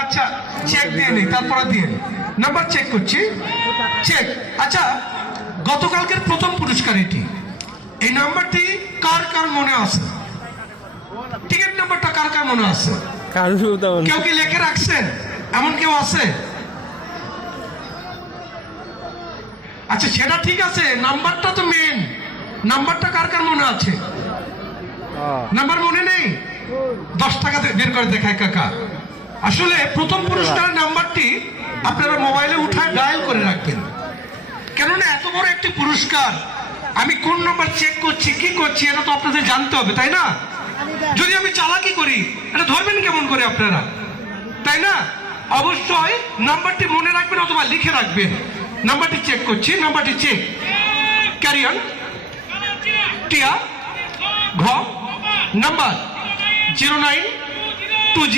আচ্ছা চেক দিয়ে নেই, তারপরে দিয়ে নাম্বার চেক করছি। চেক। আচ্ছা, গতকালকের প্রথম পুরস্কার এটি। এই নাম্বারটি কার কার মনে আছে? টিকিট নাম্বারটা কার কার মনে আছে? কেউ কি লিখে রাখছেন? এমন কেউ আছে? আচ্ছা সেটা ঠিক আছে, নাম্বারটা তো মেন। নাম্বারটা কার কার মনে আছে? নাম্বার মনে নেই? 10 টাকা বের করে দেখায় কাকা। আসলে প্রথম পুরস্কারের নাম্বারটি আপনারা মোবাইলে উঠায় ডায়াল করে রাখবেন, কেননা এত বড় একটি পুরস্কার আমি কোন নাম্বার চেক করছি কি করছি এটা তো আপনাদের জানতে হবে, তাই না? যদি আমি চালাকি করি এটা ধরবেন কেমন করে আপনারা, তাই না? অবশ্যই নাম্বারটি মনে রাখবেন অথবা লিখে রাখবেন। নাম্বারটি চেক করছি, নাম্বারটি চেক। ক্যারিয়ান টিয়া ঘ নাম্বার 0920